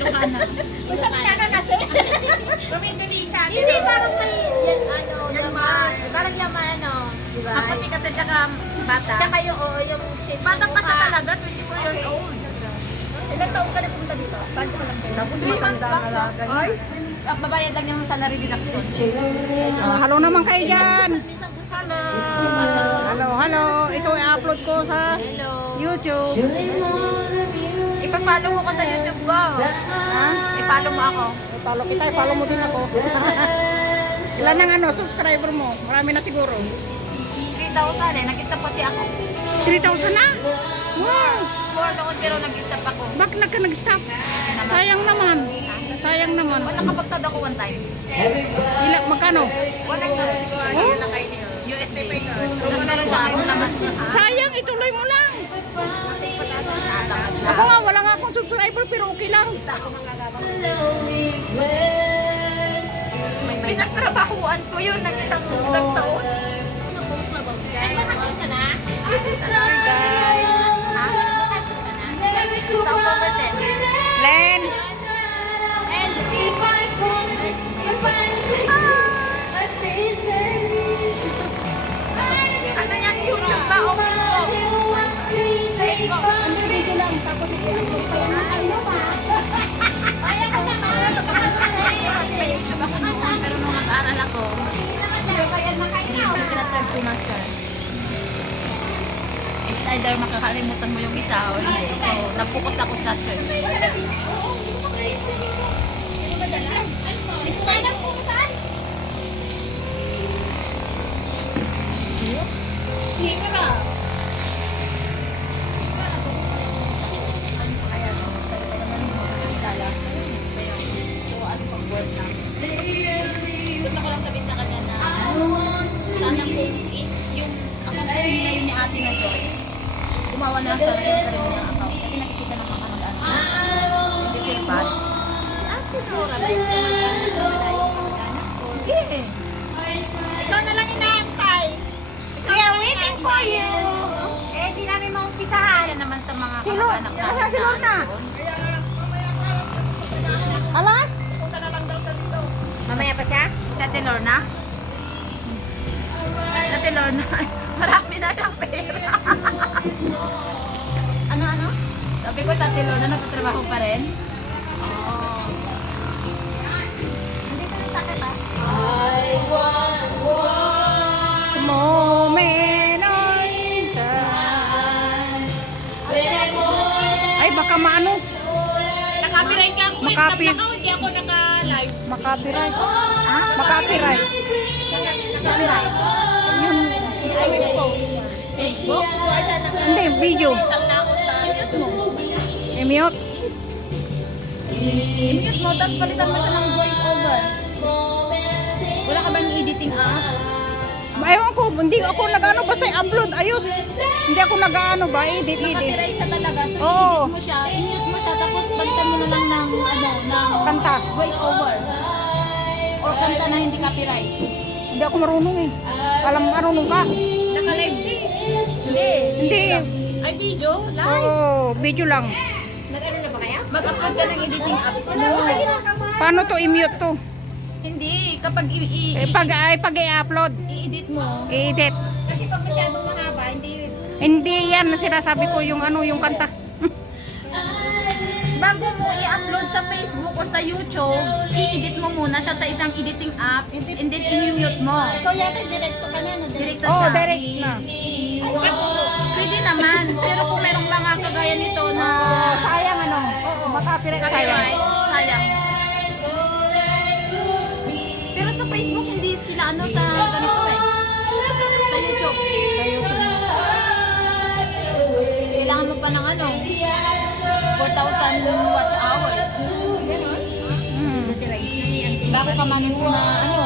Ilocana. Ilocana kasi. From Indonesia. Hindi, parang may, yaman. Parang yaman, ano. Diba? Maputi kasi tsaka bata. Tsaka yung, yung shape. Bata pa siya talaga, 24 years old. Ilang taon ka na punta dito? Saan ka lang kayo? 3 months lang. Ay, babayad lang yung salary deduction. Hello naman kayo dyan. Hello. Ito i-upload ko sa YouTube. Ipapalo mo ko sa YouTube ko. Ha? Ipalo mo ako. Follow kita, follow mo din ako. Ilan ang subscriber mo? Marami na siguro. 3,000 eh, nag-stop kasi ako. 3,000 na? Wow! 4,000 nag-stop ako. Bakit ka nag-stop? Sayang naman. Sayang naman. Wala kapagsad ako one time. Magkano? Wala ka. Oh? USD pay card. Tapos meron siya kayo naman. Sayang, ituloy mo lang. Ako nga, wala nga akong subscriber pero okay lang. Pinagtrabahuan ko yun, nag-isang taon. Ay, bakasyon ka na? Sa October 10. Len! Ano yan, YouTube ba o Facebook? Ano video lang, tapos i-upload pa yung ano ba? Kaya ka naman. May YouTube ako noon, pero nung nag-aaral ako, Kaya makainaw. hindi pinatag ko master. It's either makakalimutan mo yung isa o hindi. So, nag-focus ako sa church. Ispanan po saan? Hira. Gusto ko lang sabihin sa kanya na sana kung yung account na yun ni ate na Joy, gumawa na lang sa sarili niyang account. Kasi nakikita ng mga ano. Hindi feel bad. Hindi. Ikaw na lang inaantay. We are waiting for you. Eh, di namin maumpisahan. Kaya naman sa mga Sino? kamag-anak namin Si Lorna? doon. Alas? Mamaya pa siya? Si Ate Lorna? Ate Lorna, marami na siyang pera. Ano? Sabi ko sa Ate Lorna, nagtatrabaho pa rin. Hindi ka natakot ha? Moment on time. Ay, baka maano? Naka-copyright ka ako. Makapi- Hindi ako naka-live. Makapiright. Ha? Makapiright. Saan ba? Yun. Facebook? So, ay na Hindi, video. Tal na ako sa mute mo. I-mute. I-mute mo, tapos palitan mo siya ng voice over. Wala ka bang editing app? Ewan ko, hindi ako nag-ano, basta i-upload, ayos. Hindi ako nag-ano ba, edit. Copyright siya talaga. So, Oo. i-edit mo siya, i-mute mo siya, tapos balitan mo na lang ng Kanta. voice over. Or kanta na hindi copyright. Hindi ako marunong eh. Alam, marunong ka? Naka-live siya. Hindi. Ay, video? Oo, video lang. Nag-ano na ba kaya? Mag-upload ka ng editing apps mo. Paano to i-mute to? Hindi, kapag Pag i-upload, i-edit mo, i-edit. Kasi pag masyadong mahaba, hindi... Hindi yan, sinasabi ko yung ano, yung kanta. bago mo i-upload sa Facebook or sa YouTube, i-edit mo muna siya sa isang editing app, and then i-mute mo. Ikaw yata, directo ka na, no? Direkta Oh, siya. direct na. Pwede naman, pero kung merong mga kagaya nito na Sayang ano, makapiright sayang. copyright, sayang. Pero sa Facebook, hindi sila ano sa ganito eh. Sa YouTube. Kailangan mo pa ng ano, 4,000 watch hours. Hmm. Bago ka man na ano,